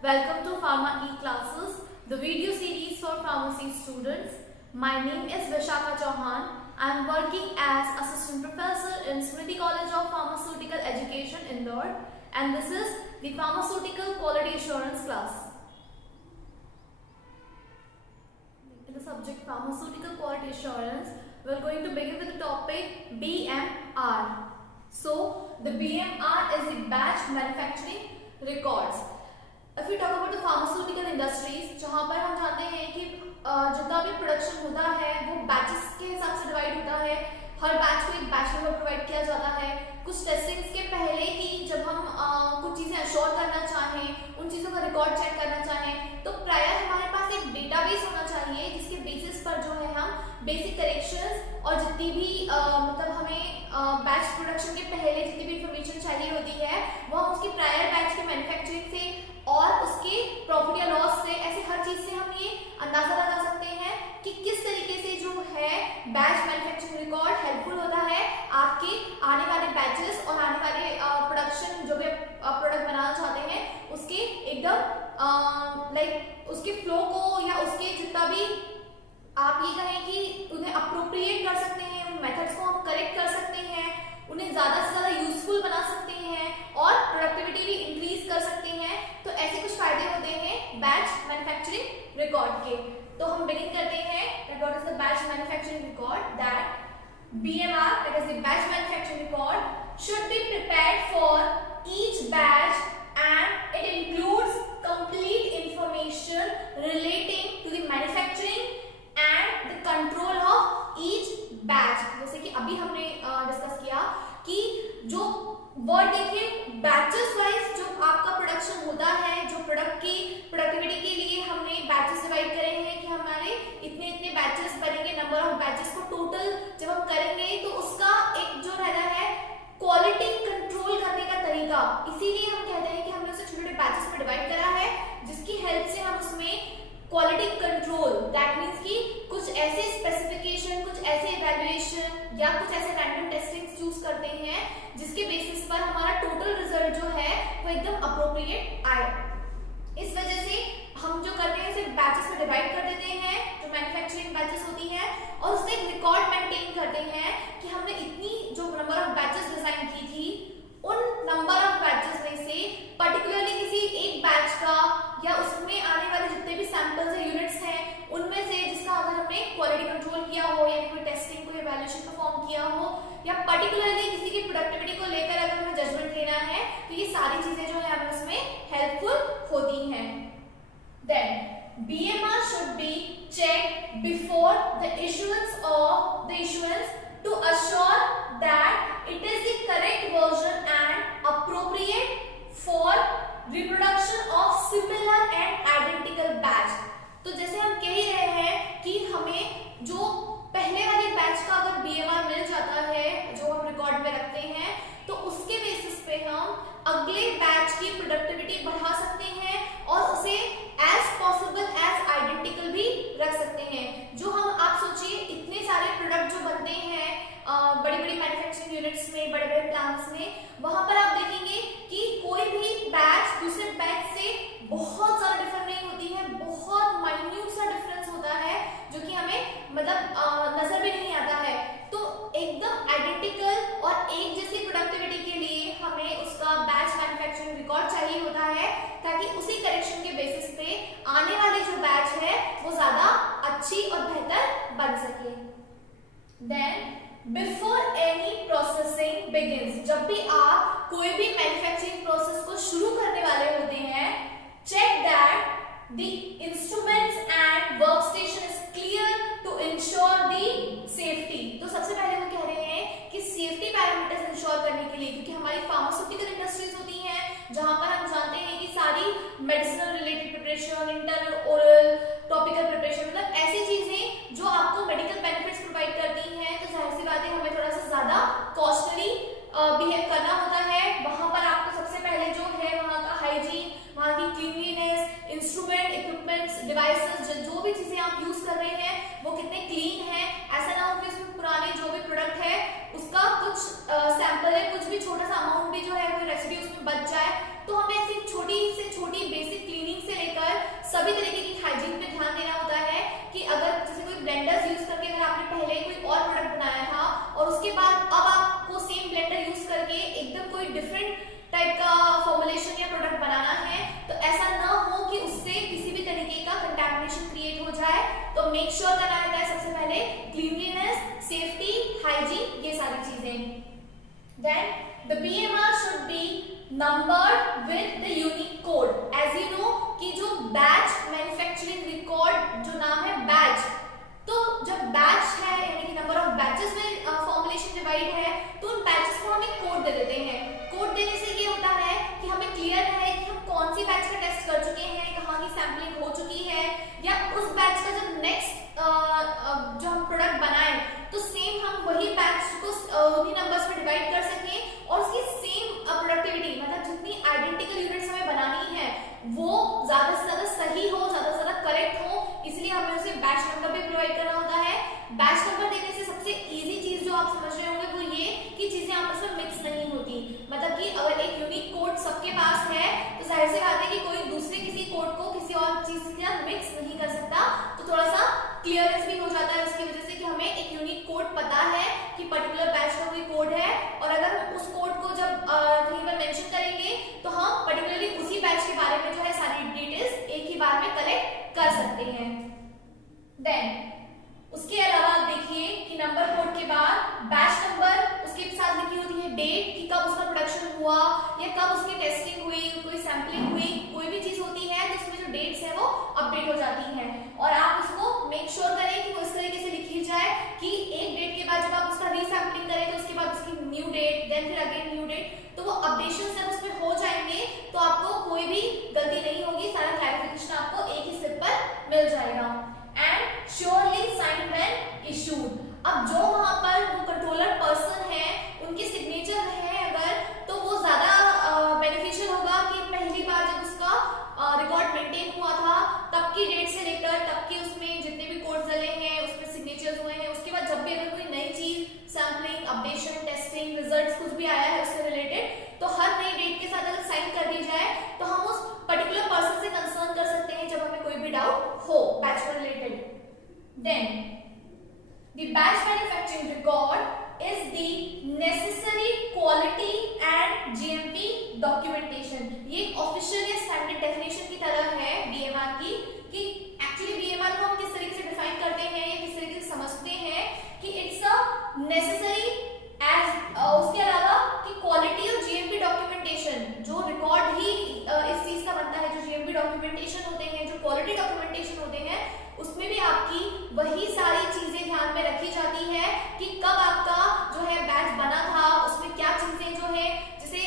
Welcome to Pharma E-Classes, the video series for pharmacy students. My name is Vishakha Chauhan. I am working as Assistant Professor in Smriti College of Pharmaceutical Education, Indore, and this is the Pharmaceutical Quality Assurance class. In the subject Pharmaceutical Quality Assurance, we are going to begin with the topic BMR. So, the BMR is the Batch Manufacturing Records. If we talk about the pharmaceutical industries, जहाँ पर हम जानते हैं कि जितना भी production होता है वो बैचेस के हिसाब से डिवाइड होता है. हर बैच को एक बैच नंबर प्रोवाइड किया जाता है. कुछ टेस्टिंग्स के पहले ही जब हम कुछ चीज़ें अश्योर करना चाहें, उन चीज़ों का रिकॉर्ड चेक करना चाहें, तो प्रायर हमारे पास एक डेटाबेस होना चाहिए जिसके बेसिस पर जो है हम बेसिक करेक्शंस और जितनी भी मतलब हमें बैच प्रोडक्शन के पहले जितनी भी इंफॉर्मेशन चाहिए होती है वो हम उसकी प्रायर बैच के मैन्युफैक्चरिंग से और उसके प्रॉफिट या लॉस से, ऐसे हर चीज से हम ये अंदाजा लगा सकते हैं कि किस तरीके से जो है बैच मैन्युफैक्चरिंग रिकॉर्ड हेल्पफुल होता है आपके आने वाले बैचेस और आने वाले प्रोडक्शन जो भी प्रोडक्ट बनाना चाहते हैं उसके एकदम लाइक उसके फ्लो को या उसके जितना भी आप ये कहें कि उन्हें अप्रोप्रिएट कर सकते हैं, उन मेथड्स को हम करेक्ट कर सकते हैं, उन्हें ज्यादा से ज्यादा यूजफुल बना सकते हैं और प्रोडक्टिविटी भी इंक्रीज कर सकते हैं. तो ऐसे कुछ फायदे होते हैं बैच मैन्युफैक्चरिंग रिकॉर्ड के. तो हम बिगिन करते हैं that what is the batch manufacturing record. That BMR, that is the batch manufacturing record, should be prepared for each batch and it includes complete information relating to the manufacturing and the control of each batch. जैसे कि अभी हमने discuss किया कि जो word देखिए batches wise जो आपका प्रोडक्शन होता है, जो प्रोडक्ट की प्रोडक्टिविटी के लिए हमने बैचेस डिवाइड करे हैं कि हमारे इतने इतने बैचेस बनेंगे. नंबर ऑफ बैचेस को टोटल जब हम करेंगे तो उसका एक जो रहता है क्वालिटी कंट्रोल करने का तरीका, इसीलिए हम कहते हैं कि हमने उसे छोटे छोटे बैचेस में डिवाइड करा है जिसकी हेल्प से हम उसमें क्वालिटी कंट्रोल, दैट मीन्स कि कुछ ऐसे स्पेसिफिकेशन, कुछ ऐसे इवैल्यूएशन या कुछ ऐसे रैंडम टेस्टिंग चूज करते हैं जिसके बेसिस पर हमारा टोटल रिजल्ट जो है वो एकदम अप्रोप्रिएट आए. इस वजह से हम जो करते हैं सिर्फ बैचेस में डिवाइड कर देते हैं जो मैन्युफैक्चरिंग बैचेस होती है और उसका एक रिकॉर्ड मेंटेन करते हैं कि हमने इतनी जो नंबर ऑफ बैचेस डिजाइन की थी उन नंबर ऑफ बैचेस में से पर्टिकुलरली किसी एक बैच का या उसमें आने वाले जितने भी सैंपल्स या यूनिट्स हैं उनमें से जिसका अगर हमने क्वालिटी कंट्रोल किया हो या कोई टेस्टिंग कोई इवैल्यूएशन परफॉर्म किया हो या पर्टिकुलरली किसी की प्रोडक्टिविटी को लेकर अगर हमें जजमेंट लेना है तो ये सारी चीजें जो है हमें उसमें हेल्पफुल होती हैं. Then BMR should be checked before the issuance to assure that it is the correct version and appropriate for reproduction of similar and identical batch. तो जैसे हम कह ही रहे हैं कि हमें जो पहले वाले बैच का अगर BMR मिल जाता है जो हम रिकॉर्ड में रखते हैं तो उसके बेसिस पे हम अगले बैच की प्रोडक्टिविटी बढ़ा सकते हैं और उसे एज पॉसिबल एज आइडेंटिकल भी रख सकते हैं. जो हम आप सोचिए इतने सारे प्रोडक्ट जो बनते हैं बड़ी बड़ी मैन्युफैक्चरिंग यूनिट्स में, बड़े बड़े प्लांट्स में, वहां पर आप देखेंगे कि कोई भी बैच दूसरे बैच से बहुत ज्यादा डिफरेंट नहीं होती है, बहुत माइन्यूट सा डिफरेंस होता है जो कि हमें मतलब नजर भी नहीं आता है. तो एकदम आइडेंटिकल और एक जैसी प्रोडक्टिविटी के लिए हमें उसका बैच मैन्युफैक्चरिंग रिकॉर्ड चाहिए होता है ताकि उसी करेक्शन के बेसिस पे आने वाली जो बैच है वो ज्यादा अच्छी और बेहतर बन सके. Then before any processing begins, जब भी आप कोई भी मैन्युफैक्चरिंग प्रोसेस को शुरू करने वाले होते हैं, check that the instruments and workstation is clear to ensure the safety. तो सबसे पहले वो कह रहे हैं कि सेफ्टी पैरामीटर्स इंश्योर करने के लिए, क्योंकि हमारी फार्मास्यूटिकल इंडस्ट्रीज होती हैं जहां पर हम जानते हैं कि सारी medicinal related preparation, internal, oral, topical preparation, मतलब ऐसी चीजें जो आपको मेडिकल बेनिफिट्स प्रोवाइड करती हैं, तो जाहिर सी बात है हमें थोड़ा सा ज्यादा कॉस्टली बिहेव करना होता है. वहां पर आपको सबसे पहले जो है वहां का हाइजीन, वहां की cleanliness, instrument, equipment Then the BMR should be numbered with the unique code. As you know कि जो बैच मैन्युफैक्चरिंग रिकॉर्ड जो नाम है बैच, तो जब बैच है यानी कि नंबर ऑफ बैचेस में फॉर्मुलेशन डिवाइड है तो उन बैचेस को हम एक कोड दे देते हैं। कोड देने से ये होता है कि हमें क्लियर है कि हम कौन सी बैच का टेस्ट कर चुके हैं, कहाँ की सैम्पलिंग हो चुकी है, या उस बैच का जब नेक्स्ट जो हम प्रोडक्ट बनाए तो सेम हम वही बैच को उन्हीं नंबर्स में डिवाइड कर सकें और उसकी सेम प्रोडक्टिविटी मतलब जितनी आइडेंटिकल यूनिट्स हमें बनानी है वो ज्यादा से ज्यादा सही हो, ज्यादा से ज्यादा करेक्ट हो, इसलिए हमें उसे बैच नंबर भी प्रोवाइड करना होता है। बैच नंबर देने से सबसे इजी चीज जो आप समझ रहे होंगे वो ये कि चीजें आपस में मिक्स नहीं होती। मतलब कि अगर एक यूनिक कोड सबके पास है तो जाहिर सी बात है कि कोई दूसरे किसी कोड को किसी और चीज के साथ मिक्स नहीं कर सकता, तो थोड़ा सा क्लियरेंस भी हो जाता है उसकी वजह से कि हमें एक यूनिक कोड पता है कि पर्टिकुलर बैच का कोई कोड है, और अगर हम उस कोड को जब कहीं पर मेंशन करेंगे तो हम पर्टिकुलरली उसी बैच के बारे में जो है सारी डिटेल्स एक ही बार में कलेक्ट कर सकते हैं। देन उसके अलावा आप देखिए कि नंबर कोड के बाद बैच नंबर, उसके साथ लिखी होती है डेट कि कब उसका प्रोडक्शन हुआ या कब उसकी टेस्टिंग हुई, कोई सैम्पलिंग हुई, कोई भी चीज होती है तो उसमें जो डेट्स है वो अपडेट हो जाती हैं, और आप उसको मेक श्योर करें कि वो इस तरीके से लिखी जाए कि एक डेट के बाद जब आप उसका रीसैम्पलिंग करें तो उसके बाद उसकी न्यू डेट, देन फिर अगेन न्यू डेट, तो वो अपडेशन जब उसमें हो जाएंगे तो आपको कोई भी गलती नहीं होगी, सारा क्लैरिफिकेशन आपको एक ही स्टेप पर मिल जाएगा। And surely sign when issued, अब जो वहां पर वो कंट्रोलर पर्सन है उनके सिग्नेचर है अगर, तो वो ज्यादा बेनिफिशियल होगा कि पहली बार जब उसका रिकॉर्ड मेंटेन हुआ था तब की डेट से लेकर तब के उसमें जितने भी कोड्स डले हैं उसमें सिग्नेचर्स हुए हैं, उसके बाद जब भी अगर कोई नई चीज सैम्पलिंग, अपडेशन, टेस्टिंग, रिजल्ट्स कुछ भी आया है उससे रिलेटेड तो हर नई डेट के साथ अगर साइन कर दी जाए तो हम उस पर्टिकुलर पर्सन से कंसर्न कर सकते हैं जब हमें कोई भी डाउट हो बैच से related. Then the batch manufacturing record is the necessary quality and GMP documentation। ये एक ऑफिशियल या स्टैंडर्ड डेफिनेशन की तरह है BMR की कि एक्चुअली BMR को हम किस तरीके से डिफाइन करते हैं या किस तरीके से समझते हैं कि इट्स अ नेसेसरी एज, उसके अलावा कि क्वालिटी और GMP डॉक्यूमेंटेशन जो रिकॉर्ड ही इस चीज का बनता है, जो GMP डॉक्यूमेंटेशन होते हैं, जो क्वालिटी डॉक्यूमेंटेशन होते हैं, उसमें भी आपकी वही सारी चीजें ध्यान में रखी जाती है कि कब आपका जो है बैच बना था, उसमें क्या चीजें जो है, जैसे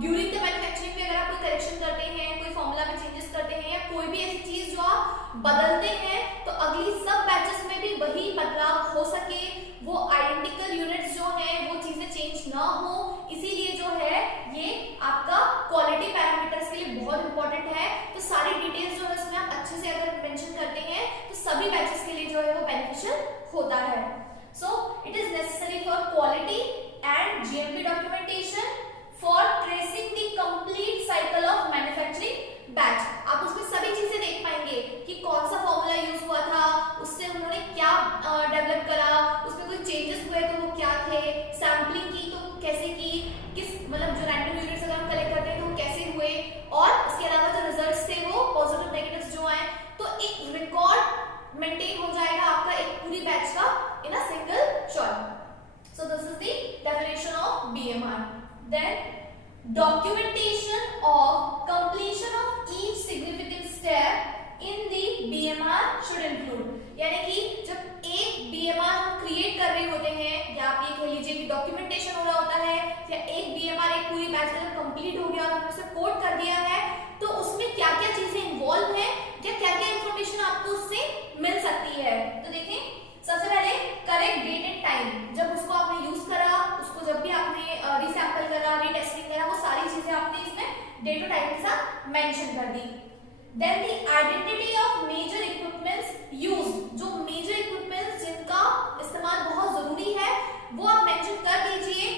ड्यूरिंग द मैन्युफैक्चरिंग में अगर आप कोई करेक्शन करते हैं, कोई फॉर्मूला में चेंजेस करते हैं या कोई भी ऐसी चीज जो आप बदलते हैं तो अगली सब बैचेस में भी वही बदलाव हो सके, वो आइडेंटिकल यूनिट्स जो हैं वो चीजें चेंज ना हो, इसीलिए जो है ये आपका क्वालिटी पैरामीटर्स के लिए बहुत इंपॉर्टेंट है। तो सारी डिटेल्स जो है उसमें आप अच्छे से अगर मेंशन करते हैं तो सभी बैचेस के लिए जो है वो बेनिफिशियल होता है। So it is necessary for quality and GMP documentation for tracing the complete cycle of manufacturing batch. आप उसमें सभी चीजें देख पाएंगे कि कौन सा फॉर्मूला यूज हुआ था, उससे उन्होंने क्या डेवलप करा, उसमें कोई चेंजेस हुए तो वो क्या थे, सैम्पलिंग की तो कैसे की, किस मतलब जो रैंडम यूनिट्स अगर हम कलेक्ट करते हैं तो वो कैसे हुए, और उसके अलावा जो रिजल्ट्स थे वो पॉजिटिव नेगेटिव्स जो आए, तो एक रिकॉर्ड मेंटेन हो जाएगा आपका एक पूरी बैच का in a single shot. So this is the definition of BMR। Then documentation of completion of each significant step in the BMR should include, यानी कि जब एक BMR हम क्रिएट कर रहे होते हैं या आप ये कह लीजिए कि डॉक्यूमेंटेशन हो रहा होता है या एक BMR एक पूरी बैच का जब कंप्लीट हो गया और हमने उसे कोड कर दिया है तो उसमें क्या क्या चीजें इन्वॉल्व है या क्या क्या इंफॉर्मेशन आपको उससे मिल सकती है। तो देखें सबसे पहले करेक्ट डेट एंड टाइम, जब उसको आपने यूज करा, उसको जब भी आपने रीसैंपल करा, रीटेस्टिंग करा, वो सारी चीजें आपने इसमें डेट और टाइम के साथ मेंशन कर दी। Then the identity of major equipments use, जो मेजर इक्विपमेंट्स जिनका इस्तेमाल बहुत जरूरी है वो आप मेंशन कर दीजिए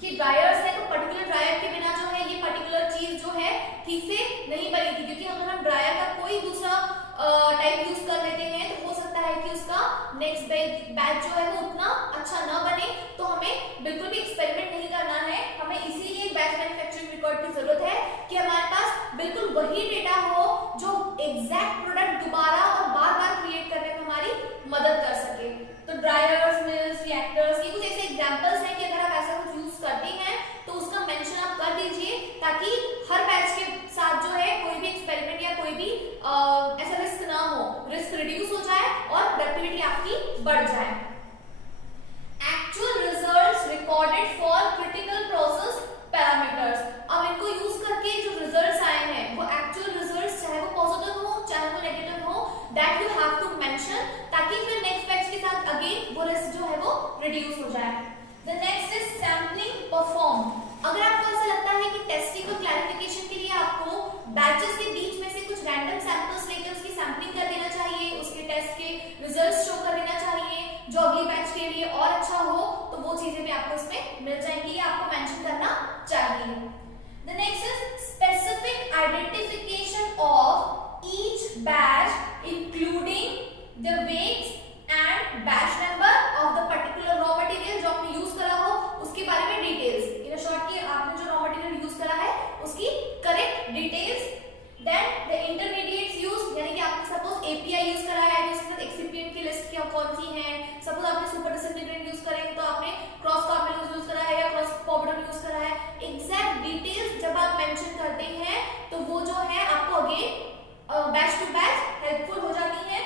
कि ड्रायर्स है तो पर्टिकुलर ड्रायर के बिना जो है ये पर्टिकुलर चीज जो है ठीक से नहीं बनेगी, क्योंकि अगर हम ड्रायर का कोई दूसरा टाइप यूज कर लेते हैं तो हो सकता है कि उसका नेक्स्ट बैच जो है वो उतना अच्छा ना बने, तो हमें बिल्कुल भी एक्सपेरिमेंट नहीं करना है। हमें इसीलिए बैच मैन्युफैक्चरिंग रिकॉर्ड की जरूरत है कि हमारे पास बिल्कुल वही डेटा हो जो एग्जैक्ट प्रोडक्ट दोबारा और बार बार क्रिएट करने में हमारी मदद कर सके। तो ड्रायर्स, मिल्स, रिएक्टर्स, ये कुछ ऐसे एग्जांपल्स हैं कि अगर आप ऐसा कुछ यूज करते आपके उसमें मिल जाएंगे, ये आपको मेंशन करना चाहिए। The next is specific identification of each batch including the weights and batch number of the particular raw material जो आपने यूज करा हो उसके बारे में डिटेल्स, इन शॉर्ट की आपने जो रॉ मटेरियल यूज करा है उसकी correct details. Then the intermediates use, यानी कि आपने सपोज एपीआई यूज करा है तो उसके साथ एक्सिपिएंट की लिस्ट क्या कौन सी है, सपोज आपने सुपर डिसइंटीग्रेंट यूज करे तो आपने क्रॉस कार्बोनिल यूज करा है या क्रॉस पॉपुलर यूज करा है, एग्जैक्ट डिटेल्स जब आप मेंशन करते हैं तो वो जो है आपको again batch to batch helpful हो जाती है।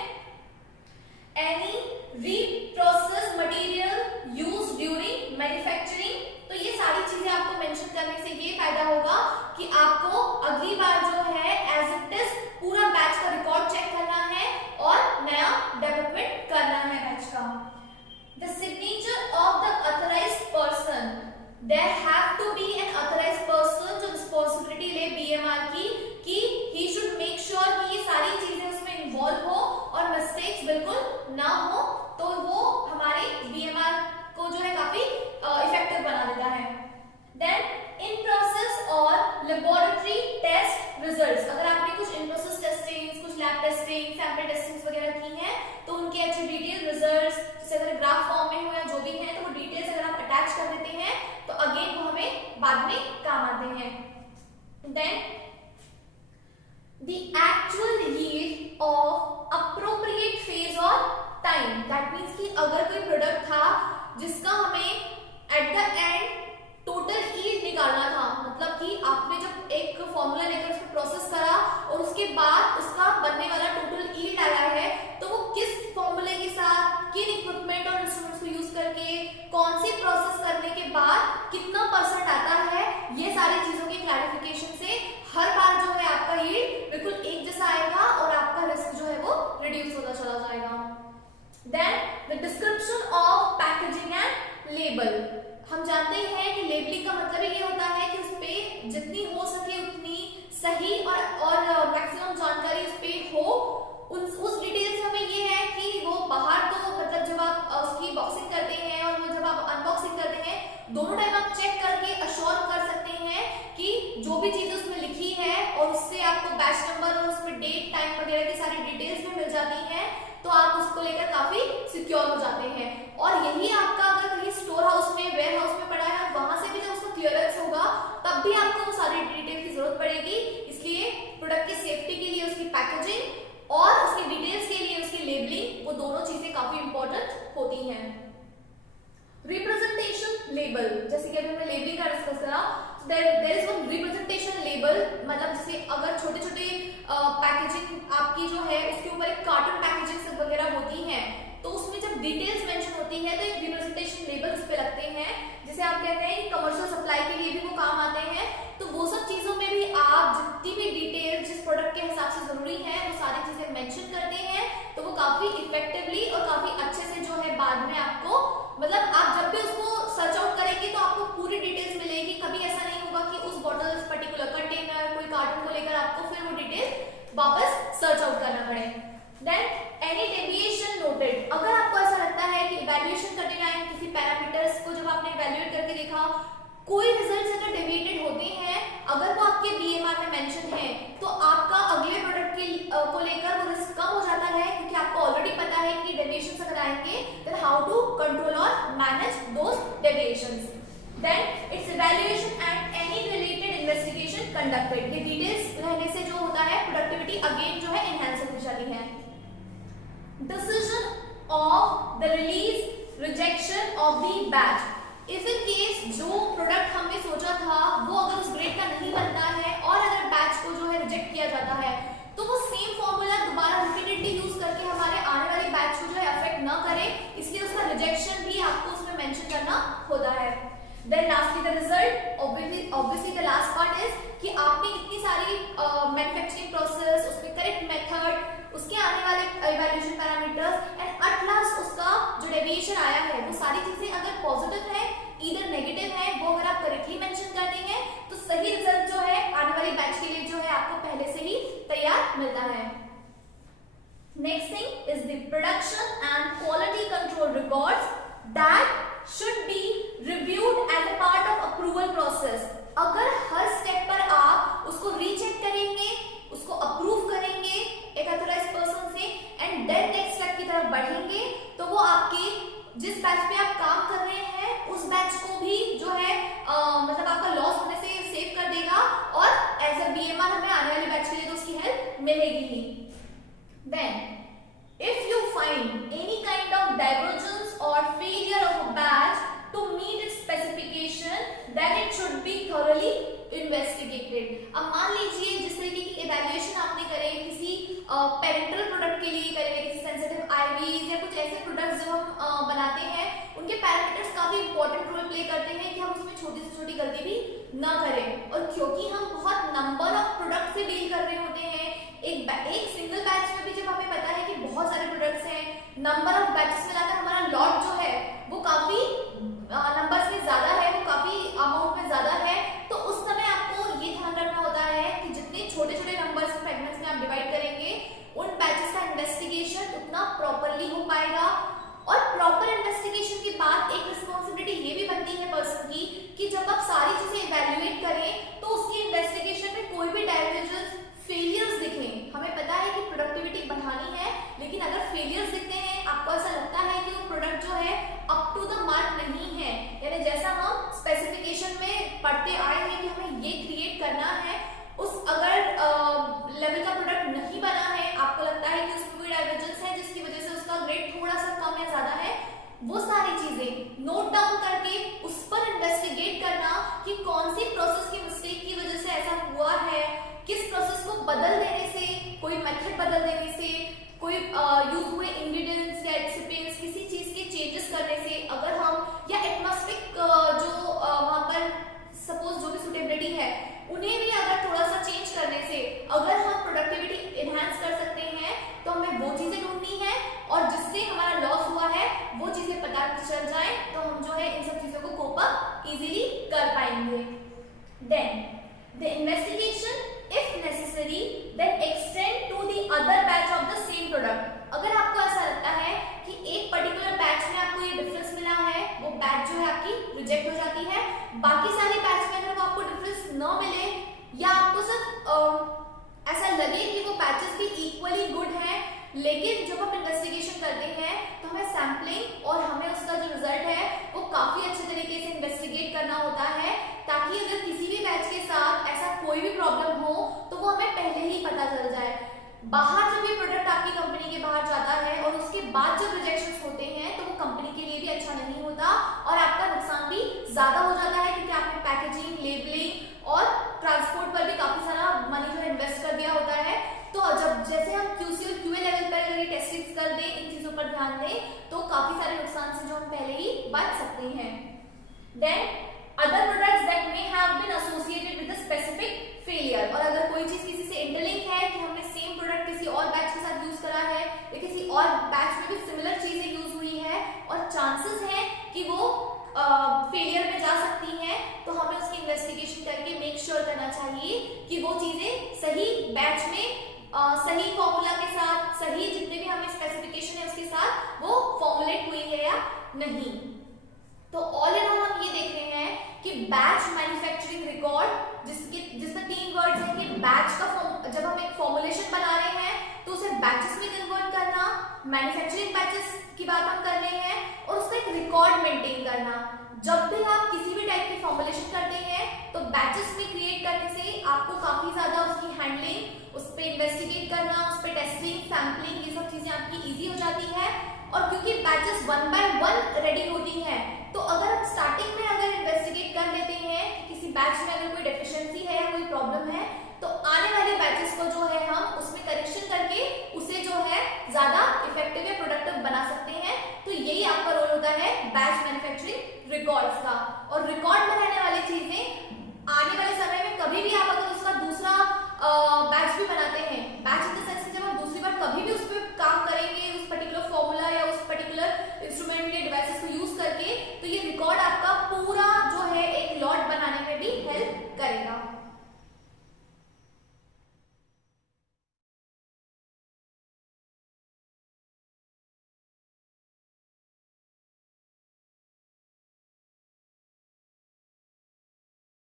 Any reprocess material used during manufacturing, तो ये सारी चीजें आपको मेंशन करने से ये फायदा होगा कि आपको अगली बार जो है एज इट इज पूरा बैच का रिकॉर्ड चेक करना है और नया डेवलपमेंट करना है बैच का। The signature of the authorised person, there have to be an authorised person जो रिस्पांसिबिलिटी ले बीएमआर की कि ही शुड मेक श्योर कि ये सारी चीजें उसमें इन्वॉल्व हो और मिस्टेक्स बिल्कुल ना हो, तो वो हमारे बीएमआर को जो है काफी इफेक्टिव बना देता है। देन इन प्रोसेस और लेबोरेटरी टेस्ट रिजल्ट्स, अगर आपने कुछ इन प्रोसेस टेस्टिंग, कुछ लैब टेस्टिंग, सैंपल टेस्टिंग्स वगैरह की हैं तो उनके अच्छे डिटेल रिजल्ट्स, जैसे अगर ग्राफ फॉर्म में हो या जो भी है तो वो डिटेल्स अगर आप अटैच कर देते हैं तो अगेन वो हमें बाद में काम आते हैं। Then the actual yield of appropriate phase or time, that means कि अगर कोई प्रोडक्ट था जिसका हमें at the end total yield निकालना था, मतलब कि आपने जब एक फॉर्मूला लेकर उसको प्रोसेस करा और उसके बाद उसका बनने वाला टोटल yield आया है तो वो किस फॉर्मूले के साथ, किन इक्विपमेंट और इंस्ट्रूमेंट्स को यूज करके, कौन सी प्रोसेस करने के बाद कितना परसेंट आता है, ये सारी चीजों के क्लैरिफिकेशन से हर बार जो है आपका यील्ड बिल्कुल एक जैसा आएगा और आपका रिस्क जो है वो रिड्यूस होता चला जाएगा। Then the description of packaging and label, हम जानते हैं कि लेबलिंग का मतलब ये होता है कि उस पे जितनी हो सके उतनी सही और मैक्सिमम जानकारी उस पे हो, उस डिटेल से हमें ये है कि वो बाहर तो मतलब जब आप उसकी बॉक्सिंग करते हैं और वो जब आप अनबॉक्सिंग करते हैं दोनों टाइम आप चेक करके अश्योर कर सकते हैं कि जो भी चीजें उसमें लिखी है और उससे आपको बैच नंबर और उसमें डेट टाइम वगैरह की सारी डिटेल्स भी मिल जाती हैं तो आप उसको लेकर काफी सिक्योर हो जाते हैं। और यही आपका अगर कहीं स्टोर हाउस में, वेयर हाउस में पड़ा है, वहां से भी जब उसका क्लियरेंस होगा तब भी आपको वो सारी डिटेल की जरूरत पड़ेगी, इसलिए प्रोडक्ट की सेफ्टी के लिए उसकी पैकेजिंग और उसकी डिटेल्स के लिए उसकी लेबलिंग, वो दोनों चीजें काफी इंपॉर्टेंट होती हैं। रिप्रेजेंटेशन लेबल, जैसे कि अभी हमने लेबलिंग का डिस्कस करा, there is one representation label, मतलब जैसे अगर छोटे छोटे पैकेजिंग आपकी जो है उसके ऊपर एक कार्टन पैकेजिंग वगैरह होती है तो उसमें जब डिटेल्स मेंशन होती है तो एक रिप्रेजेंटेशन लेबल उस पे लगते हैं, जैसे आप कहते हैं कि कमर्शियल सप्लाई के लिए भी वो काम आते हैं, तो वो सब चीजों में भी आप जितनी भी डिटेल जिस प्रोडक्ट के हिसाब से जरूरी है वो सारी चीजें मेंशन करते हैं तो वो काफी इफेक्टिवली और काफी अच्छे से जो है बाद में आपको, मतलब आप जब भी उसको सर्च आउट करेंगे तो आपको पूरी डिटेल्स मिलेगी, कभी ऐसा नहीं होगा कि उस बॉटल, उस पर्टिकुलर कंटेनर, कोई कार्टन को लेकर आपको फिर वो डिटेल वापस सर्च आउट करना पड़े। देन एनी डेविएशन नोटेड, अगर आपको ऐसा लगता है कि इवैल्यूएशन करने टाइम किसी पैरामीटर्स को जब आपने इवैल्यूएट करके देखा कोई रिजल्ट्स अगर डेविएटेड होते हैं, अगर वो आपके बीएमआर में मेंशन है तो आपका अगले प्रोडक्ट को लेकर वो रिस्क कम हो जाता है क्योंकि आपको ऑलरेडी पता है कि डेविएशंस अगर आएंगे देन हाउ टू कंट्रोल और manage those deviations. Then its evaluation and any related investigation conducted, ये डिटेल्स रहने से जो होता है प्रोडक्टिविटी अगेन जो है एनहांस होती जाती है। Decision of the release rejection of the batch, if in case जो प्रोडक्ट हमने सोचा था वो अगर उस ग्रेड का नहीं बनता है और अगर बैच को जो है रिजेक्ट किया जाता है तो वो सेम फॉर्मूला दोबारा रिपीटेडली यूज करके हमारे आने वाले बैच को जो है अफेक्ट न करे, इसलिए उसका रिजेक्शन भी आपको उसमें मेंशन करना होता है। Then lastly the result, obviously the last part is कि आपने इतनी सारी मैन्युफैक्चरिंग प्रोसेस, उसमें करेक्ट मेथड, उसके आने वाले evaluation parameters and at last उसका जो डेविएशन आया है वो सारी चीजें अगर पॉजिटिव है, ईदर नेगेटिव है, वो अगर आप करेक्टली मेंशन करते हैं तो सही रिजल्ट जो है आने वाली बैच के लिए जो है आपको पहले से ही तैयार मिलता है। Next thing is the production and quality control records that should be reviewed as a part of approval process. अगर हर स्टेप पर आप उसको रीचेक करेंगे, उसको अप्रूव करेंगे एक अथॉराइज्ड पर्सन से, एंड देन नेक्स्ट स्टेप की तरफ बढ़ेंगे, तो वो आपके जिस बैच पे आप काम कर रहे हैं उस बैच को भी जो है मतलब आपका लॉस होने से सेव कर देगा, और एज अ बीएमआर हमें आने वाले बैच के लिए तो उसकी हेल्प मिलेगी ही। Then if you find any kind of divergence or failure of a batch to meet its specification, then it should be thoroughly investigated। अब मान लीजिए जिस तरीके की इवैल्यूएशन आपने करे किसी पेरेंटल प्रोडक्ट के लिए करेंगे, किसी सेंसिटिव आईवीज या कुछ ऐसे प्रोडक्ट्स जो हम बनाते हैं, उनके पैरामीटर्स काफी इंपॉर्टेंट रोल प्ले करते हैं कि हम उसमें छोटी से छोटी गलती भी ना करें। और क्योंकि हम बहुत नंबर ऑफ प्रोडक्ट से डील कर रहे होते हैं, एक सिंगल बैच में भी जब हमें पता है कि बहुत सारे प्रोडक्ट्स हैं, नंबर ऑफ बैचेस मिलाकर हमारा लॉट जो है वो काफी नंबर्स में ज्यादा है, वो काफी अमाउंट में ज्यादा है, तो उस समय आपको ये ध्यान रखना होता है कि जितने छोटे छोटे नंबर्स फ्रेगमेंट्स में आप डिवाइड करेंगे, उन बैचेस का इन्वेस्टिगेशन उतना प्रॉपरली हो पाएगा। और प्रॉपर इन्वेस्टिगेशन के बाद एक रिस्पॉन्सिबिलिटी ये भी बनती है पर्सन की कि जब आप सारी चीजें इवैल्यूएट करें तो उसकी इन्वेस्टिगेशन में कोई भी डाइवर्जेंस, फेलियर्स दिखें, हमें पता है कि प्रोडक्टिविटी बढ़ानी है, लेकिन अगर फेलियर्स दिखते हैं, आपको ऐसा लगता है कि वो प्रोडक्ट जो है अप टू द मार्क नहीं है, यानी जैसा हम स्पेसिफिकेशन में पढ़ते आए हैं कि हमें ये क्रिएट करना है, उस अगर लेवल का प्रोडक्ट नहीं बना है, आपको लगता है कि उसमें कोई डाइवर्जेंस है जिसकी वजह से उसका ग्रेड थोड़ा सा कम या ज्यादा है, वो सारी चीजें नोट डाउन करके उस पर इन्वेस्टिगेट करना कि कौन सी प्रोसेस की मिस्टेक की वजह से ऐसा हुआ है, किस प्रोसेस को बदल देने से, कोई मेथड बदल देने से, कोई यूज हुए इंग्रेडिएंट्स या एक्सिपिएंट्स, किसी चीज के चेंजेस करने से, अगर हम या एटमॉस्फेरिक जो वहां पर सपोज जो भी सुटेबिलिटी है उन्हें भी अगर थोड़ा सा चेंज करने से अगर हम प्रोडक्टिविटी एनहांस कर सकते हैं, तो हमें वो चीजें ढूंढनी है, और जिससे हमारा लॉस हुआ है वो चीजें पता चल जाए तो हम जो है इन सब चीजों को कोप अप इजीली कर पाएंगे। Then the investigation if necessary then extend to the other batch of the same product। अगर आपको ऐसा लगता है कि एक पर्टिकुलर बैच में आपको ये डिफरेंस मिला है, वो बैच जो है आपकी रिजेक्ट हो जाती है, बाकी सारे बैच में अगर आपको डिफरेंस न मिले या आपको सिर्फ ऐसा लगे कि वो बैचेस भी इक्वली गुड हैं, लेकिन जब हम इन्वेस्टिगेशन करते हैं तो हमें सैम्पलिंग और हमें उसका जो रिजल्ट है वो काफी अच्छे तरीके से इन्वेस्टिगेट करना होता है, ताकि अगर किसी भी बैच के साथ ऐसा कोई भी प्रॉब्लम हो तो वो हमें पहले ही पता चल जाए। बाहर जब ये प्रोडक्ट आपकी कंपनी के बाहर जाता है और उसके बाद जब रिजेक्शंस होते हैं तो वो कंपनी के लिए भी अच्छा नहीं होता और आपका नुकसान भी ज्यादा हो जाता है, क्योंकि आपने पैकेजिंग, लेबलिंग और ट्रांसपोर्ट पर भी काफी सारा मनी जो इन्वेस्ट कर दिया होता है। तो जब जैसे हम QC और QA लेवल पर अगर ये टेस्टिंग कर दें, इन चीजों पर ध्यान दें, तो काफी सारे नुकसान से जो हम पहले ही बच सकते हैं। Then other products that may have been associated with a specific failure, और अगर कोई चीज किसी से इंटरलिंक है कि हमने सेम प्रोडक्ट किसी और बैच के साथ यूज करा है या किसी और बैच में भी सिमिलर चीजें यूज हुई है और चांसेस है कि वो फेलियर में जा सकती हैं, तो हमें उसकी इन्वेस्टिगेशन करके मेक श्योर करना चाहिए कि वो चीजें सही बैच में सही फॉर्मूला के साथ, सही जितने भी हमें स्पेसिफिकेशन है उसके साथ वो फॉर्मुलेट हुई है या नहीं। तो ऑल इन ऑल हम ये देख रहे हैं कि बैच मैन्युफैक्चरिंग रिकॉर्ड जिसमें 3 वर्ड्स हैं कि बैच का जब हम एक फॉर्मुलेशन बना रहे हैं तो उसे बैचेस में कन्वर्ट करना, मैन्युफैक्चरिंग बैचेस की बात हम कर रहे हैं, और उसका एक रिकॉर्ड मेंटेन करना। जब भी आप किसी भी टाइप की फॉर्मुलेशन करते हैं तो बैचेस में क्रिएट करने से आपको काफी ज्यादा उसकी हैंडलिंग, उस पर इन्वेस्टिगेट करना, उस पर टेस्टिंग, सैम्पलिंग, ये सब चीजें आपकी ईजी हो जाती है। और क्योंकि बैचेस 1 बाय 1 रेडी होती हैं, तो अगर हम स्टार्टिंग में अगर इन्वेस्टिगेट कर लेते हैं कि किसी बैच में अगर कोई डेफिशिएंसी है, कोई प्रॉब्लम है,